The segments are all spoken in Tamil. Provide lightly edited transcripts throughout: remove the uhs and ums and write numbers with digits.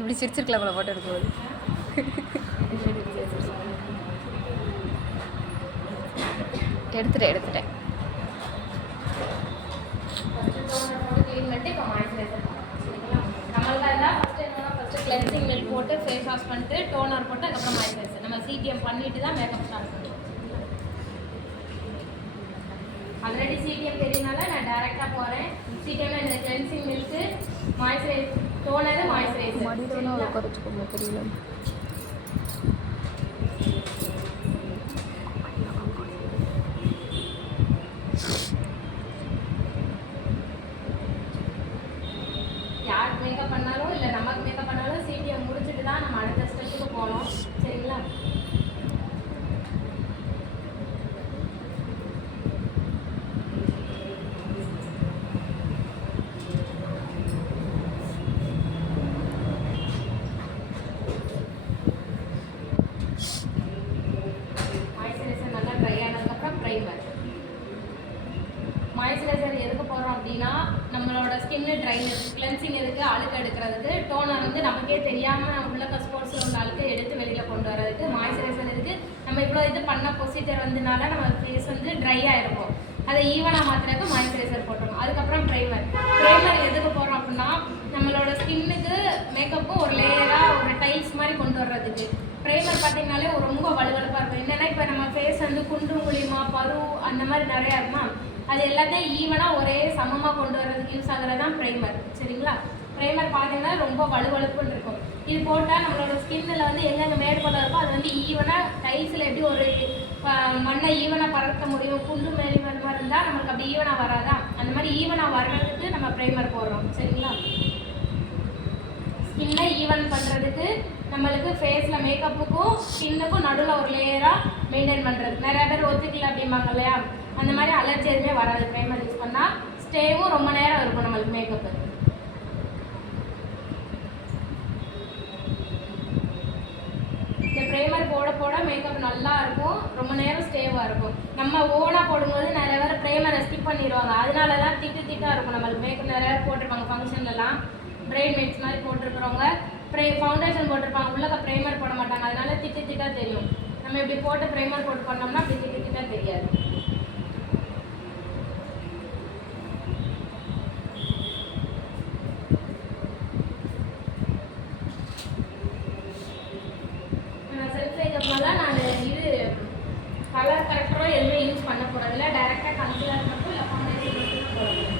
இப்படி சிரிச்சிருக்கலாம் போல போட்டோ எடுக்கும்போது. எடுத்துட்டேன் கிளென்சிங் மில்க் போட்டு ஃபேஸ் வாஷ் பண்ணிட்டு டோனர் போட்டு அதுக்கப்புறம் மாய்ஸ்சரைசர். நம்ம சிடிஎம் பண்ணிட்டு தான் மேக்கப் ஸ்டார்ட் பண்ணுவோம். ஆல்ரெடி சிடிஎம் தெரியுனால நான் டைரெக்டாக போகிறேன். சிடிஎம்ல இந்த cleansing milk moisturiser toner moisturiser தெரியல. யாருக்கு மேக்கப் பண்ணாலும் இல்லை நமக்கு மேக்கப் பண்ணாலும் சிடிஎம் முடிச்சுட்டு தான் நம்ம அடுத்த ஸ்டெப்புக்கு போகணும். சரிங்களா? மாய்ஸ்சரைசர் நல்லா ட்ரை ஆனதுக்கப்புறம் ப்ரைமர். மாய்ஸ்சரைசர் எதுக்கு போடுறோம் அப்படின்னா நம்மளோட ஸ்கின்னு ட்ரைனஸ் கிளென்சிங் எதுக்கு அழுக்கு எடுக்கிறதுக்கு, டோனர் வந்து நமக்கே தெரியாமல் உள்ள ஸ்போர்ட்ஸில் உள்ள அழுக்கை எடுத்து வெளியில் கொண்டு வரதுக்கு. மாய்ஸ்சரைசர் எதுக்கு நம்ம இவ்வளோ இது பண்ண ப்ரொசீஜர் வந்தனால நம்ம ஃபேஸ் வந்து ட்ரை ஆகிருக்கும், அதை ஈவனாக மாற்றுறதுக்கு மாய்ஸ்சரைசர் போட்டுருவோம். அதுக்கப்புறம் ப்ரைமர். ப்ரைமர் எதுக்கு போடுறோம் அப்படின்னா நம்மளோட ஸ்கின்னுக்கு மேக்கப்பும் ஒரு லேயராக ஒரு டைல்ஸ் மாதிரி கொண்டு வர்றதுக்கு. ப்ரைமர் பார்த்திங்கனாலே ரொம்ப வலுவலுப்பாக இருக்கும். என்னென்னா இப்போ நம்ம ஃபேஸ் வந்து குன்றும் குழிமா பரு அந்த மாதிரி நிறையா இருக்குமா, அது எல்லாத்தையும் ஈவனாக ஒரே சமமாக கொண்டு வர்றதுக்கு யூஸ் ஆகிறது தான் ப்ரைமர். சரிங்களா? ப்ரைமர் பார்த்தீங்கன்னா ரொம்ப வலுவலுப்புன்னு இருக்கும். இது போட்டால் நம்மளோட ஸ்கின்னில் வந்து எங்கெங்கே மேற்கொள்ள இருக்கோ அது வந்து ஈவனாக டைல்ஸில் எப்படி ஒரு மண்ணை ஈவனாக பறக்க முடியும், குண்டு மேலே மாதிரி இருந்தால் நம்மளுக்கு அப்படி ஈவனாக வராதா, அந்த மாதிரி ஈவனாக வர்றதுக்கு நம்ம ப்ரைமர் போடுறோம். சரிங்களா? ஸ்கின்னை ஈவன் பண்ணுறதுக்கு நம்மளுக்கு ஃபேஸில் மேக்கப்புக்கும் ஸ்கின்னுக்கும் நடுவில் ஒரு லேயராக மெயின்டைன் பண்ணுறது. நிறையா பேர் ஒத்துக்கல அப்படிம்பாங்க இல்லையா, அந்த மாதிரி அலர்ஜி எதுவுமே வராது ப்ரைமர் யூஸ் பண்ணால். ஸ்டேவும் ரொம்ப நேரம் இருக்கும் நம்மளுக்கு மேக்கப்பு. இந்த ப்ரைமர் போட போட மேக்கப் நல்லா இருக்கும், ரொம்ப நேரம் ஸ்டேவாக இருக்கும். நம்ம ஓனாக போடும்போது நிறைய பேர் ப்ரைமரை ஸ்கிப் பண்ணிடுவாங்க, அதனால தான் திட்டாக இருக்கும் நம்மளுக்கு மேக்கப். நிறைய பேர் போட்டிருப்பாங்க ஃபங்க்ஷன்லலாம் பிரைட் மேட்ஸ் மாதிரி போட்டிருக்கிறவங்க ஃபவுண்டேஷன் போட்டிருப்பாங்க, உள்ளக்க ப்ரைமர் போட மாட்டாங்க, அதனால திட்டாக தெரியும். நம்ம இப்படி போட்டு ப்ரைமர் போட்டு பண்ணோம்னா அப்படி திட்டாக தெரியாது. நான் இது கலர் கரெக்டரோ எதுவுமே யூஸ் பண்ண போகிறதில்ல, டைரெக்டாக கன்சிலர் மட்டும் இல்லை ஃபவுண்டேஷன் மட்டும் போடுறோம்.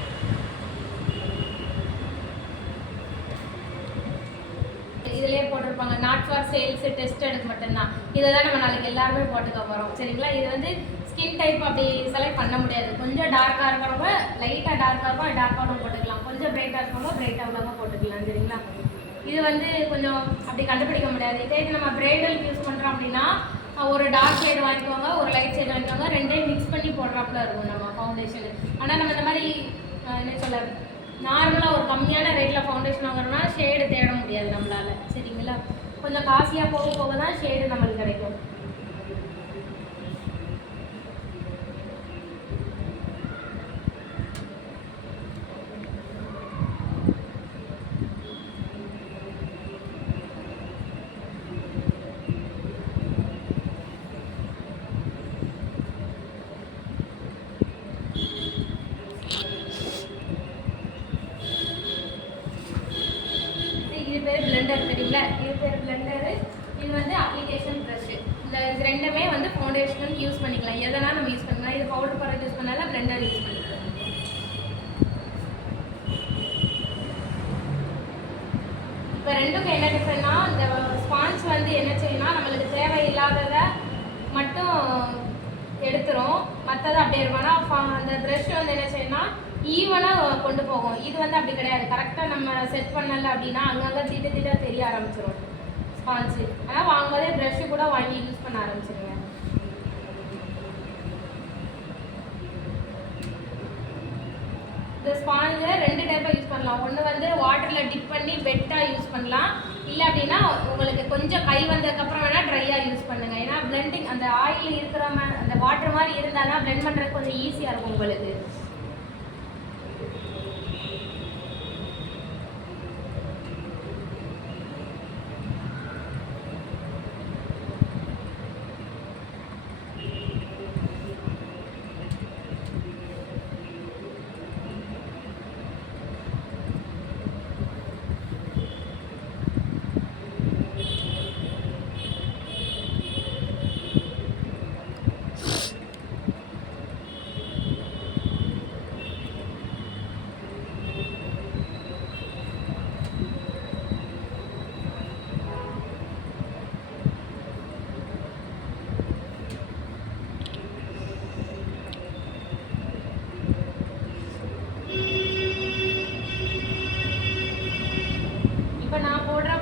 இதிலே போட்டிருப்பாங்க நாட் ஃபார் சேல்ஸ் டெஸ்டடுக்கு மட்டும்தான். இதை தான் நம்ம நாளைக்கு எல்லாருமே போட்டுக்க போகிறோம். சரிங்களா? இது வந்து ஸ்கின் டைப் அப்படி செலக்ட் பண்ண முடியாது. கொஞ்சம் டார்க்காக இருக்கிறவங்க லைட்டாக டார்க்காக இருக்கும், டார்க்காகவும் போட்டுக்கலாம். கொஞ்சம் பிரைட்டாக இருக்கவங்க பிரைட்டாக உள்ளவங்க போட்டுக்கலாம். சரிங்களா? இது வந்து கொஞ்சம் அப்படி கண்டுபிடிக்க முடியாது. இதே நம்ம பிரைடலுக்கு யூஸ் பண்ணுறோம் அப்படின்னா ஒரு டார்க் ஷேடு வாங்கிக்கோங்க, ஒரு லைட் ஷேடு வாங்கிக்கோங்க, ரெண்டையும் மிக்ஸ் பண்ணி போடுறாப்புல இருக்கும் நம்ம ஃபவுண்டேஷனு. ஆனால் நம்ம இந்த மாதிரி என்ன சொல்ல நார்மலாக ஒரு கம்மியான ரேட்டில் ஃபவுண்டேஷன் வாங்குறோம்னா ஷேடு தேட முடியாது நம்மளால். சரிங்களா? கொஞ்சம் காஸ்ட்லியாக போக போக தான் ஷேடு நம்மளுக்கு கிடைக்கும். பிளெண்டர் தெரியுங்களா, இது பேர் பிளெண்டரு. இது வந்து அப்ளிகேஷன் ப்ரஷ். இந்த இது ரெண்டுமே வந்து ஃபவுண்டேஷன் யூஸ் பண்ணிக்கலாம், எதனா நம்ம யூஸ் பண்ணிக்கலாம். இது பவுடர் போடுறது யூஸ் பண்ணாலும் பிளெண்டர் யூஸ் பண்ணிக்கலாம். இப்போ ரெண்டுக்கும் என்ன டிஃப்ரெண்ட்னா, இந்த ஸ்பான்ச் வந்து என்ன செய்யணும்னா நம்மளுக்கு தேவையில்லாததை மட்டும் எடுத்துரும், மற்றது அப்படியே இருக்கும். ஆனால் அந்த ப்ரஷ் வந்து என்ன செய்யணும்னா ஈவனாக கொண்டு போகும். இது வந்து அப்படி கிடையாது. கரெக்டாக நம்ம செட் பண்ணல அப்படின்னா அங்கங்கே திட்ட தெரிய ஆரம்பிச்சிடும் ஸ்பான்ச்சு. ஆனால் வாங்கும்போதே ப்ரஷ்ஷு கூட வாங்கி யூஸ் பண்ண ஆரம்பிச்சிருங்க. இந்த ஸ்பாஞ்சை 2 டைப்பாக யூஸ் பண்ணலாம். ஒன்று வந்து வாட்டரில் டிப் பண்ணி வெட்டாக யூஸ் பண்ணலாம். இல்லை அப்படின்னா உங்களுக்கு கொஞ்சம் கை வந்ததுக்கப்புறம் வேணால் ட்ரையாக யூஸ் பண்ணுங்கள். ஏன்னா பிளெண்டிங் அந்த ஆயில் இருக்கிற மாதிரி அந்த வாட்டர் மாதிரி இருந்தால் தான் பிளெண்ட் பண்ணுறதுக்கு கொஞ்சம் ஈஸியாக இருக்கும் உங்களுக்கு.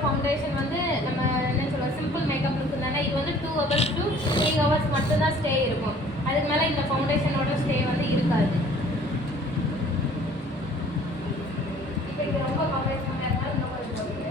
ஃபவுண்டேஷன் வந்து நம்ம என்ன சொல்லுவோம், சிம்பிள் மேக்கப் லுக் தானே. இது வந்து 2 hours to 3 hours மட்டும்தான் ஸ்டே இருக்கும். அதுக்கு மேலே இந்த ஃபவுண்டேஷனோட ஸ்டே வந்து இருக்காது. இப்போ இது ரொம்ப கவரேஜ் பண்ணால் இன்னும் கொஞ்சம் போடுங்க.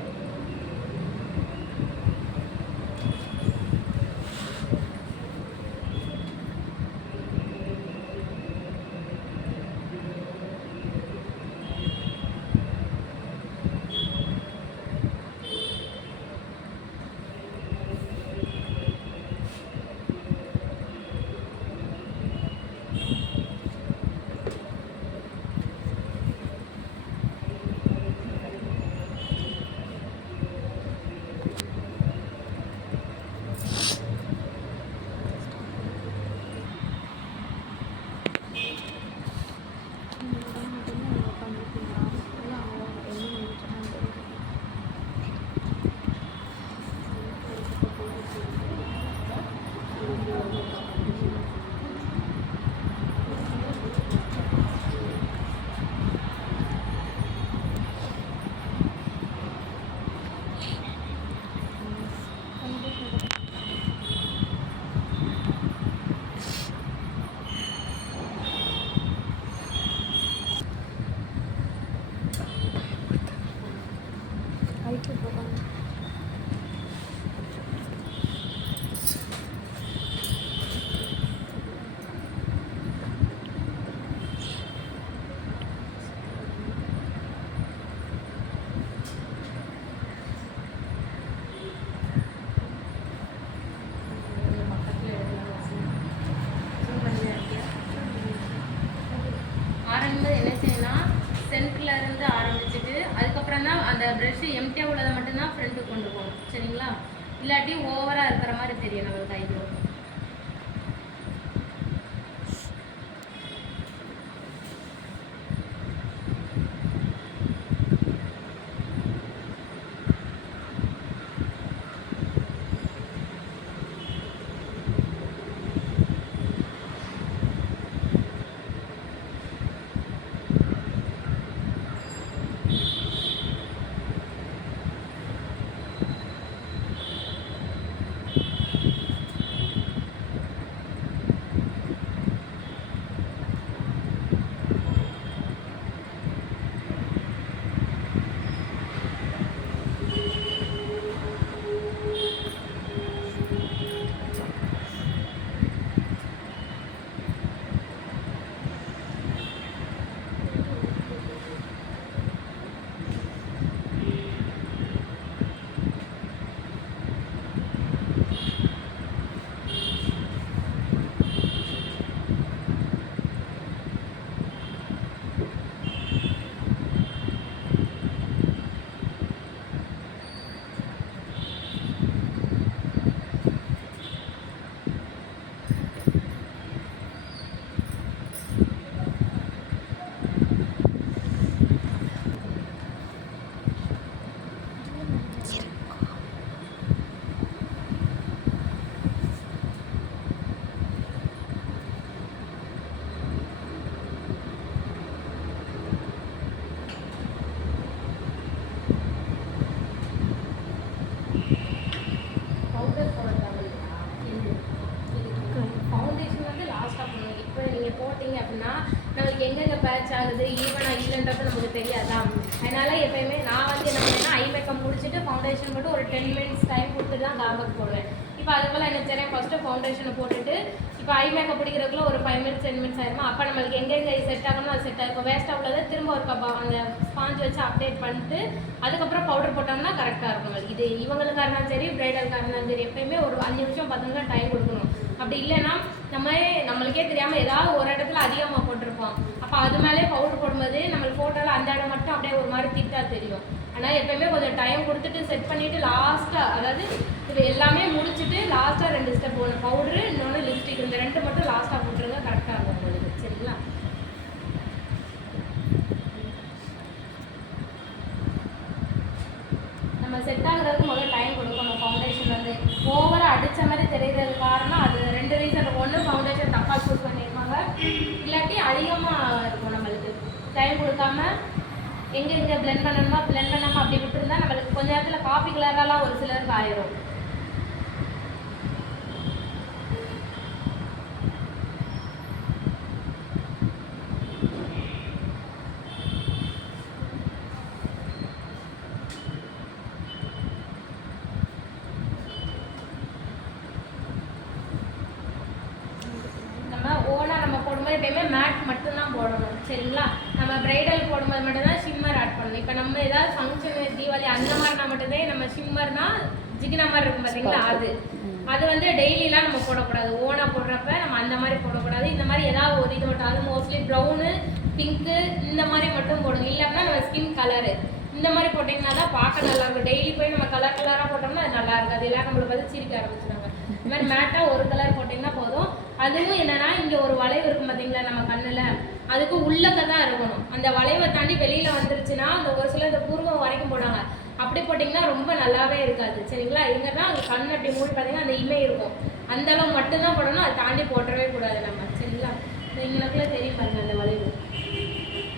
சென்டர்லேருந்து ஆரம்பிச்சுட்டு அதுக்கப்புறம் தான் அந்த ப்ரெஷ்ஷு எம்டியாக உள்ளதை மட்டும்தான் ஃப்ரண்ட்டுக்கு கொண்டு போகணும், சரிங்களா? இல்லாட்டி ஓவராக இருக்கிற மாதிரி தெரியும் நம்மளுக்கு ஐப்ரோ. வச்சுட்டு ஃபவுண்டேஷன் போட்டு ஒரு 10 மினிட்ஸ் டைம் கொடுத்துட்டு தான் காம்பேக்ட் போடுவேன். இப்போ அதுக்குள்ள என்ன செய்றேன், ஃபஸ்ட்டு ஃபவுண்டேஷனை போட்டுட்டு இப்போ ஐ மேக்கப் பிடிக்கிறதுக்குள்ள ஒரு 5 மினிட்ஸ் 10 மினிட்ஸ் ஆயிருமா, அப்போ நம்மளுக்கு எங்கெங்கே செட் ஆகணும் அது செட் ஆகும். இப்போ வேஸ்ட்டாக உள்ளதை திரும்ப ஒரு அந்த ஸ்பாஞ்ச் வச்சு அப்டேட் பண்ணிட்டு அதுக்கப்புறம் பவுடர் போட்டோம்னா கரெக்டாக இருக்கும். இது இவங்களுக்காக இருந்தாலும் சரி பிரைடலுக்காக இருந்தாலும் சரி எப்பயுமே ஒரு 5 நிமிஷம் 10 நிமிஷம் டைம் கொடுக்கணும். அப்படி இல்லைன்னா நம்மளுக்கே தெரியாமல் ஏதாவது ஒரு இடத்துல அதிகமாக போட்டிருப்போம். அப்போ அது மேலே பவுடர் போடும்போது நம்மளுக்கு ஃபோட்டோவில் அந்த இடம் மட்டும் அப்படியே ஒரு மாதிரி திட்டாக தெரியும். ஆனால் எப்பயுமே கொஞ்சம் டைம் கொடுத்துட்டு செட் பண்ணிவிட்டு லாஸ்ட்டாக, அதாவது இது எல்லாமே முடிச்சுட்டு லாஸ்ட்டாக 2 ஸ்டெப் ஒன்று பவுட்ரு இன்னொன்று லிப்ஸ்டிக், இந்த 2 மட்டும் லாஸ்ட்டாக போட்டுருங்க, கரெக்டாக இருக்கும் உங்களுக்கு. சரிங்களா? நம்ம செட் ஆகுறதுக்கு முதல்ல டைம் கொடுக்கணும். ஃபவுண்டேஷன் வந்து ஓவராக அடித்த மாதிரி தெரிகிறது காரணம் அது 2 ரீசன். ஒன்று ஃபவுண்டேஷன் தப்பாக சூஸ் பண்ணியிருப்பாங்க, இல்லாட்டி அதிகமாக இருக்கும். நம்மளுக்கு டைம் கொடுக்காம எங்கே பிளெண்ட் பண்ணணுமா பிளெண்ட் பண்ணாமல் அப்படி விட்டுருந்தா நம்மளுக்கு கொஞ்ச நேரத்தில் காஃபி கலரெல்லாம் ஒரு சிலருக்கு ஆயிரும். எப்பயுமே மேட் மட்டும்தான் போடணும். சரிங்களா? நம்ம பிரைடல் போடும்போது மட்டும்தான் ஷிம்மர் ஆட் பண்ணணும். இப்போ நம்ம ஏதாவது ஃபங்க்ஷன் தீபாவளி அந்த மாதிரினா மட்டும்தான் நம்ம ஷிம்மர்னா ஜிகினா மாதிரி இருக்கும் பார்த்தீங்களா, அது வந்து டெய்லிலாம் நம்ம போடக்கூடாது. ஓனாக போடுறப்ப நம்ம அந்த மாதிரி போடக்கூடாது. இந்த மாதிரி ஏதாவது ஒரு இது மட்டும், அது மோஸ்ட்லி ப்ரௌனு பிங்க்கு இந்த மாதிரி மட்டும் போடுங்க. இல்லைன்னா நம்ம ஸ்கின் கலரு இந்த மாதிரி போட்டிங்கன்னா தான் பார்க்க நல்லாயிருக்கும். டெய்லி போய் நம்ம கலராக போட்டோம்னா அது நல்லா இருக்காது. எல்லாம் நம்மளுக்கு வந்து சிரிக்க ஆரம்பிச்சிடுவாங்க. இந்த மாதிரி மேட்டாக ஒரு கலர் போட்டிங்கன்னா போதும். அதுவும் என்னன்னா இங்கே ஒரு வளைவு இருக்கும் பார்த்தீங்களா நம்ம கண்ணில், அதுக்கு உள்ளக்க தான் இருக்கணும். அந்த வளைவை தாண்டி வெளியில் வந்துருச்சுன்னா அந்த ஒரு சில இந்த புருவம் வரைக்கும் போடுவாங்க, அப்படி போட்டிங்கன்னா ரொம்ப நல்லாவே இருக்காது. சரிங்களா? எங்கன்னா அந்த கண் அப்படி மூடி பார்த்தீங்கன்னா அந்த இமை இருக்கும், அந்த அளவு மட்டும்தான் போடணும். அதை தாண்டி போட்டவே கூடாது நம்ம. சரிங்களா? எங்களுக்குள்ள தெரியும் பாருங்க, அந்த வளைவு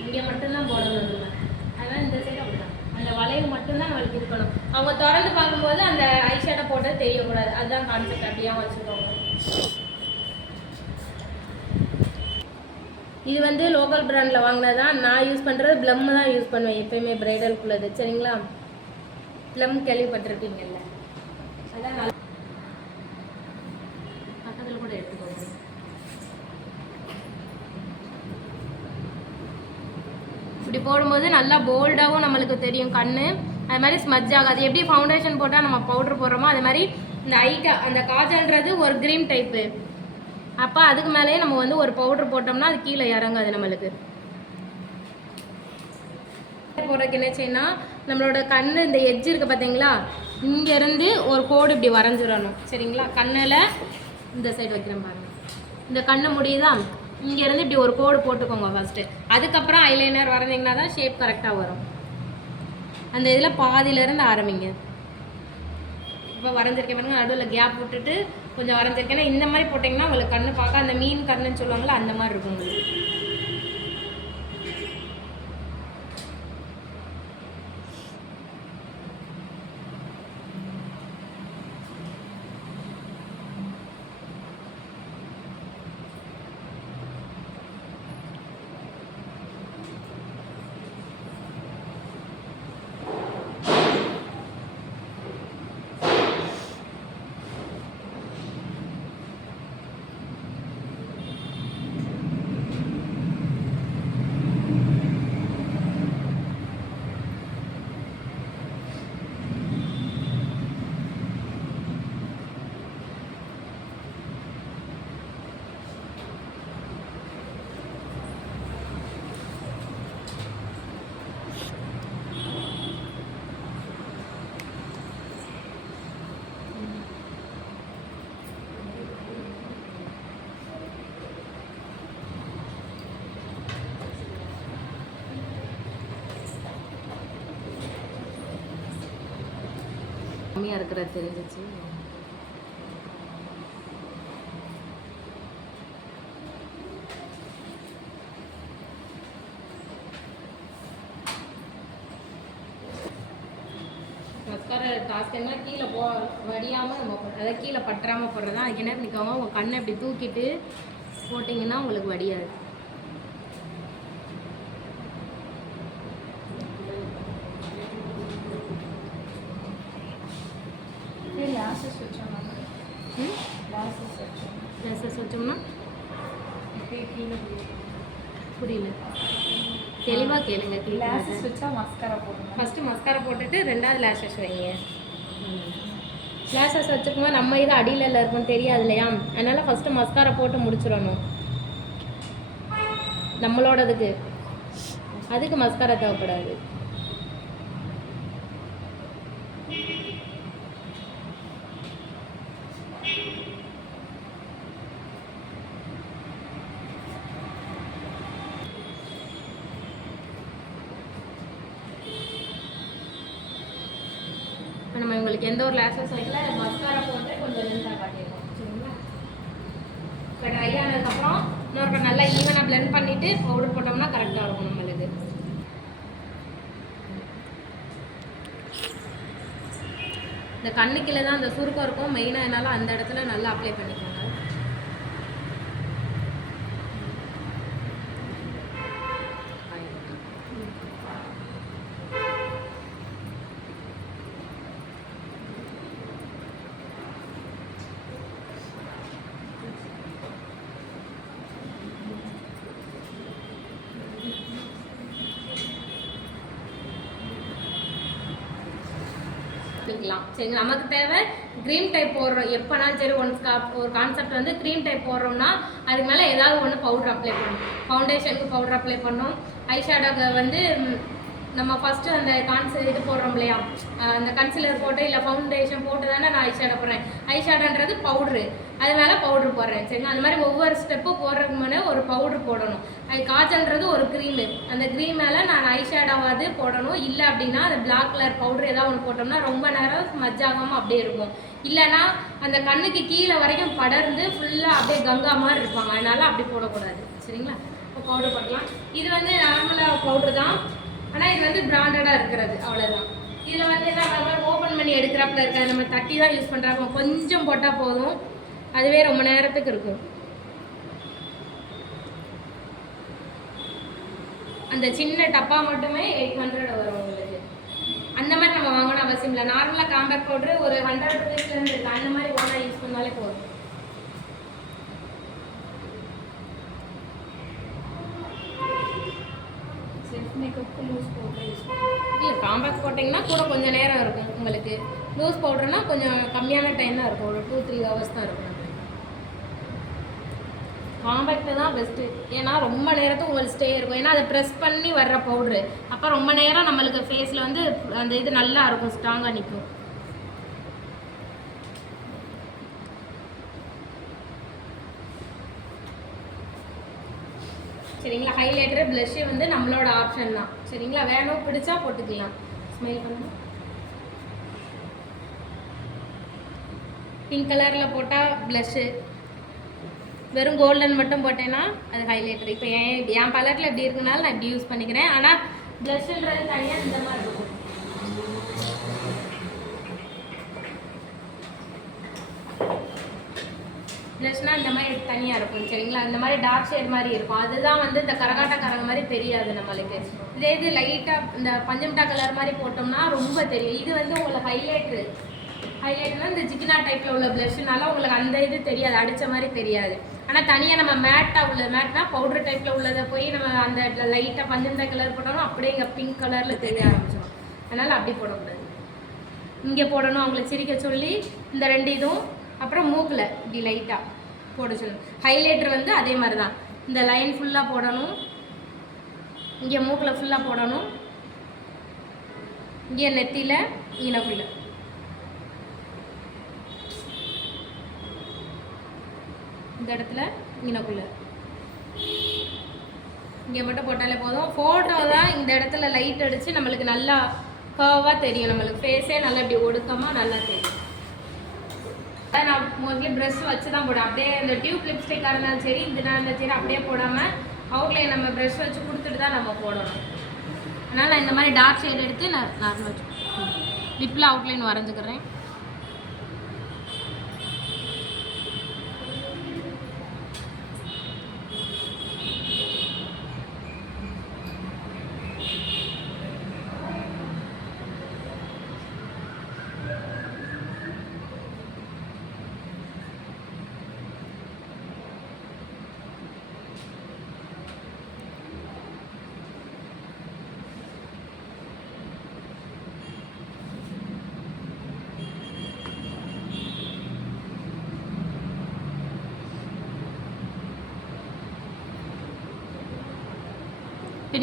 இங்கே மட்டும்தான் போடணும் நம்ம. அதனால் இந்த சைடு அப்படிதான் அந்த வளைவு மட்டும்தான் நம்மளுக்கு இருக்கணும். அவங்க திறந்து பார்க்கும்போது அந்த ஐஷேடை போட்டது தெரியக்கூடாது. அதுதான் கான்செப்ட். அப்படியே வச்சுக்கோங்க. இது வந்து லோக்கல் பிராண்டில் வாங்கினதான். நான் யூஸ் பண்ணுறது ப்ளம் தான் யூஸ் பண்ணுவேன் எப்பயுமே பிரைடலுக்குள்ளது. சரிங்களா? ப்ளம் கேள்விப்பட்டிருப்பீங்கல்ல, அதான் நல்லா பக்கத்தில் கூட எடுத்துக்கோங்க. இப்படி போடும்போது நல்லா போல்டாகவும் நம்மளுக்கு தெரியும் கண். அது மாதிரி ஸ்மஜ் ஆகாது. எப்படி ஃபவுண்டேஷன் போட்டால் நம்ம பவுடர் போடுறோமோ அது மாதிரி இந்த அந்த காஜல்ன்றது ஒரு க்ரீம் டைப்பு. அப்போ அதுக்கு மேலேயே நம்ம வந்து ஒரு பவுடர் போட்டோம்னா அது கீழே இறங்காது நம்மளுக்கு. போடுறதுக்கு என்ன செய்யணும், நம்மளோட கண் இந்த எட்ஜ் இருக்குது பார்த்தீங்களா, இங்கேருந்து ஒரு கோடு இப்படி வரைஞ்சிடணும். சரிங்களா? கண்ணில் இந்த சைடு வைக்கிறேன் பாருங்கள், இந்த கண்ணை முடியுதா, இங்கேருந்து இப்படி ஒரு கோடு போட்டுக்கோங்க ஃபஸ்ட்டு. அதுக்கப்புறம் ஐலைனர் வரைஞ்சிங்கன்னா தான் ஷேப் கரெக்டாக வரும். அந்த இதில் பாதியிலேருந்து ஆரம்பிங்க. இப்போ வரைஞ்சிருக்கேன் பாருங்கள், நடுவில் கேப் விட்டுட்டு கொஞ்சம் வரைஞ்சிருக்கேன்னா இந்த மாதிரி போட்டிங்கன்னா உங்களுக்கு கண்ணு பார்க்க அந்த மீன் கண்ணுன்னு சொல்லுவாங்களா அந்த மாதிரி இருக்கும் உங்களுக்கு. கம்மியாக இருக்கிறது தெரிஞ்சிச்சு. மஸ்காரா டாஸ்க் என்ன கீழே வடியாமல் நம்ம அதை கீழே பற்றாமல் போடுறதா. அதுக்கு என்ன பண்ணிக்கோங்க, உங்கள் கண்ணை இப்படி தூக்கிட்டு போட்டிங்கன்னா உங்களுக்கு வடியாது. லேசஸ் வச்சோம்னா கீழே புரியல, தெளிவாக கேளுங்க. லேசஸ் வச்சா மஸ்காரா போடணும். ஃபஸ்ட்டு மஸ்காரா போட்டுட்டு ரெண்டாவது லேஷஸ் வைங்க. லேஷஸ் வச்சுக்கோங்க. நம்ம இது அடியில் இருக்கும் தெரியாது இல்லையா, அதனால் ஃபஸ்ட்டு மஸ்காரா போட்டு முடிச்சிடணும். நம்மளோடதுக்கு அதுக்கு மஸ்காரா தேவைப்படாது. நம்ம உங்களுக்கு எந்த ஒரு லேசஸ் வைக்கல, மஸ்காரா போட்டு கொஞ்சம் லென்த்தாக காட்டிடுவோம். சரிங்களா? இப்போ ட்ரை ஆனதுக்கப்புறம் இன்னொரு நல்லா ஈவனாக பிளெண்ட் பண்ணிவிட்டு பவுடர் போட்டோம்னா கரெக்டாக இருக்கும் நம்மளுக்கு. இந்த கண்ணுக்கில் தான் அந்த சுருக்கம் இருக்கும் மெயினாக, என்னால் அந்த இடத்துல நல்லா அப்ளை பண்ணிக்கோங்க. சரி, நமக்கு தேவை க்ரீம் டைப் போடுறோம் எப்போனாலும் சரி. ஒரு கான்செப்ட் வந்து க்ரீம் டைப் போடுறோம்னா அதுக்கு மேலே ஏதாவது ஒன்று பவுடர் அப்ளை பண்ணணும். ஃபவுண்டேஷனுக்கு பவுடர் அப்ளை பண்ணோம். ஐஷேடோக்கு வந்து நம்ம ஃபஸ்ட்டு அந்த இது போடுறோம் இல்லையா, அந்த கன்சிலர் போட்டு இல்லை ஃபவுண்டேஷன் போட்டு தானே நான் ஐஷேடோ போடுறேன். ஐஷேடோன்றது பவுட்ரு, அதனால பவுட்ரு போடுறேன். சரிங்களா? அது மாதிரி ஒவ்வொரு ஸ்டெப்பு போடுறதுக்கு முன்னே ஒரு பவுட்ரு போடணும். அது காஜல்ன்றது ஒரு க்ரீமு, அந்த க்ரீம் மேலே நான் ஐஷேடோவாது போடணும். இல்லை அப்படின்னா அது பிளாக் கலர் பவுட்ரு ஏதாவது ஒன்று போட்டோம்னா ரொம்ப நேரம் ஸ்மஜ் ஆகாமல் அப்படியே இருக்கும். இல்லைன்னா அந்த கண்ணுக்கு கீழே வரைக்கும் படர்ந்து ஃபுல்லாக அப்படியே கங்கா மாதிரி இருப்பாங்க, அதனால அப்படி போடக்கூடாது. சரிங்களா? இப்போ பவுடர் போடலாம். இது வந்து நார்மலாக பவுட்ரு தான், ஆனால் இது வந்து பிராண்டடாக இருக்கிறது, அவ்வளோதான். இதில் வந்து என்ன ஓப்பன் பண்ணி எடுக்கிறாப்புல இருக்காது, நம்ம தட்டி தான் யூஸ் பண்ணுறாங்க. கொஞ்சம் போட்டால் போதும், அதுவே ரொம்ப நேரத்துக்கு இருக்கும். அந்த சின்ன டப்பா மட்டுமே 800 வரும் உங்களுக்கு. அந்த மாதிரி நம்ம வாங்கணும் அவசியம் இல்லை. நார்மலாக காம்பேக்ட் பவுட்ரு ஒரு 100 rupeesலேருந்து இருக்குது, அந்த மாதிரி ஓனாக யூஸ் பண்ணாலே போதும். மேக்கப்புக்கு லூஸ் பவுடர் யூஸ் இல்லை, காம்பேக்ட் போட்டிங்கன்னா கூட கொஞ்சம் நேரம் இருக்கும் உங்களுக்கு. லூஸ் பவுடர்னால் கொஞ்சம் கம்மியான டைம் தான் இருக்கும், ஒரு 2-3 hours தான் இருக்கும். காம்பேக்டு தான் பெஸ்ட்டு, ஏன்னா ரொம்ப நேரத்துக்கு உங்களுக்கு ஸ்டே இருக்கும். ஏன்னா அதை ப்ரெஸ் பண்ணி வர்ற பவுட்ரு, அப்போ ரொம்ப நேரம் நம்மளுக்கு ஃபேஸில் வந்து அந்த இது நல்லா இருக்கும், ஸ்ட்ராங்காக நிற்கும். சரிங்களா? ஹைலைட்டர் ப்ளஷ்ஷு வந்து நம்மளோட ஆப்ஷன் தான். சரிங்களா? வேணும் பிடிச்சா போட்டுக்கலாம். ஸ்மைல் பண்ணுங்க. பிங்க் கலரில் போட்டால் ப்ளஷ்ஷு, வெறும் கோல்டன் மட்டும் போட்டேன்னா அது ஹைலைட்டர். இப்போ என் பலரில் எப்படி இருக்குனாலும் நான் இப்படி யூஸ் பண்ணிக்கிறேன். ஆனால் ப்ளஷ்ன்றது தனியாக இந்த மாதிரி இருக்கும். ப்ளஷ்னால் இந்த மாதிரி தனியாக இருக்கும். சரிங்களா? இந்த மாதிரி டார்க் ஷேட் மாதிரி இருக்கும், அதுதான் வந்து இந்த கரகாட்டக்காரங்க மாதிரி தெரியாது நம்மளுக்கு. இதே இது லைட்டாக இந்த பஞ்சமிட்டா கலர் மாதிரி போட்டோம்னா ரொம்ப தெரியும். இது வந்து உங்களுக்கு ஹைலைட்னா இந்த ஜிகினா டைப்பில் உள்ள ப்ளஷ்னால உங்களுக்கு அந்த இது தெரியாது, அடித்த மாதிரி தெரியாது. ஆனால் தனியாக நம்ம மேட்னா பவுடர் டைப்பில் உள்ளதை போய் நம்ம அந்த லைட்டாக பஞ்சமிட்டா கலர் போட்டோம்னா அப்படியே இங்கே பிங்க் கலரில் தெரிய ஆரம்பிச்சிடும். அதனால் அப்படி போடக்கூடாது. இங்கே போடணும் அவங்களை சிரிக்க சொல்லி இந்த 2 இதுவும், அப்புறம் மூக்கில் இப்படி லைட்டாக போட சொல்லணும். ஹைலைட்டர் வந்து அதே மாதிரி தான், இந்த லைன் ஃபுல்லாக போடணும், இங்கே மூக்கில் ஃபுல்லாக போடணும், இங்கே நெத்தியில் இங்கனக்குள்ள, இந்த இடத்துல இங்கனக்குள்ள, இங்கே மட்டும் போட்டாலே போதும். ஃபோட்டோ தான் இந்த இடத்துல லைட் அடித்து நம்மளுக்கு நல்லா கர்வாக தெரியும், நம்மளுக்கு ஃபேஸே நல்லா இப்படி ஒடுக்கமாக நல்லா தெரியும். நான் மோஸ்ட்லி ப்ரஷ் வச்சு தான் போடுவேன். அப்படியே இந்த டியூப் லிப்ஸ்டிக்காக இருந்தாலும் சரி, இதுனா இருந்தாலும் சரி, அப்படியே போடாமல் அவுட்லைன் நம்ம ப்ரஷ் வச்சு கொடுத்துட்டு தான் நம்ம போடணும். அதனால் நான் இந்த மாதிரி டார்க் ஷேட் எடுத்து நான் நார்மல் லிப்பில் அவுட்லைன் வரைஞ்சிக்கிறேன்.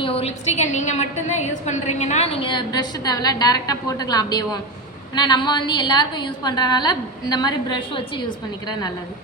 நீங்கள் ஒரு லிப்ஸ்டிக்கை நீங்கள் மட்டும்தான் யூஸ் பண்ணுறீங்கன்னா நீங்கள் ப்ரஷ் தேவையில்ல டேரெக்டாக போட்டுக்கலாம் அப்படியேவும். ஆனால் நம்ம வந்து எல்லாருக்கும் யூஸ் பண்ணுறதுனால இந்த மாதிரி ப்ரஷ் வச்சு யூஸ் பண்ணிக்கிறது நல்லது.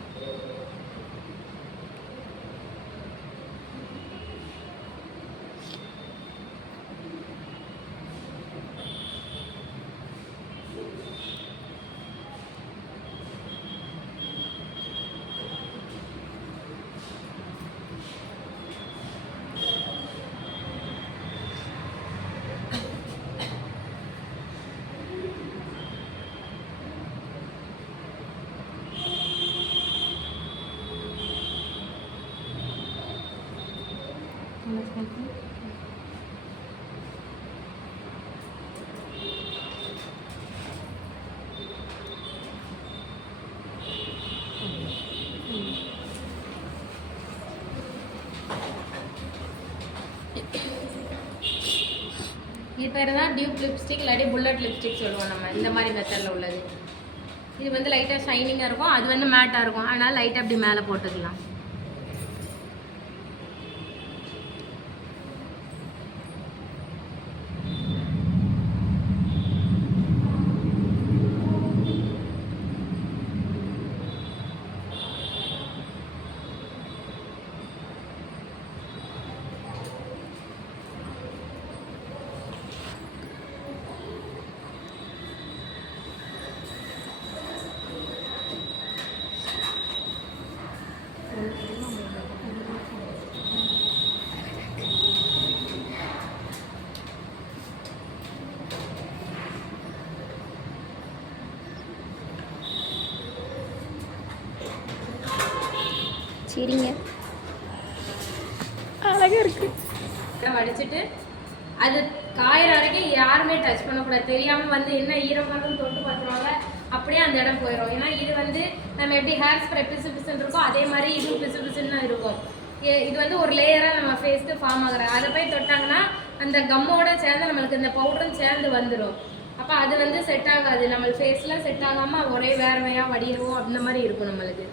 இது பேர் தான் டியூப் லிப்ஸ்டிக் இல்லாட்டி புல்லட் லிப்ஸ்டிக் சொல்லுவோம் நம்ம. இந்த மாதிரி மெத்தடில் உள்ளது. இது வந்து லைட்டாக ஷைனிங்காக இருக்கும், அது வந்து மேட்டாக இருக்கும். அதனால் லைட்டாக அப்படி மேலே போட்டுக்கலாம். சரிங்க, அழகாக இருக்கு. வடிச்சிட்டு அது காயிற வரைக்கும் யாருமே டச் பண்ணக்கூடாது. தெரியாமல் வந்து என்ன ஈரமானு தொட்டு பார்த்துருவாங்க, அப்படியே அந்த இடம் போயிடும். ஏன்னா இது வந்து நம்ம எப்படி ஹேர் ஸ்ப்ரே பிசு பிசுன்னு இருக்கோ அதே மாதிரி இதுவும் பிசு பிசுன்னு தான் இருக்கும். இது வந்து ஒரு லேயராக நம்ம ஃபேஸ்க்கு ஃபார்ம் ஆகுற, அதை போய் தொட்டாங்கன்னா அந்த கம்மோட சேர்ந்து நம்மளுக்கு இந்த பவுடரும் சேர்ந்து வந்துடும். அப்போ அது வந்து செட் ஆகாது, நம்ம ஃபேஸ்லாம் செட் ஆகாமல் ஒரே வேர்வையாக வடியவும் அந்த மாதிரி இருக்கும் நம்மளுக்கு.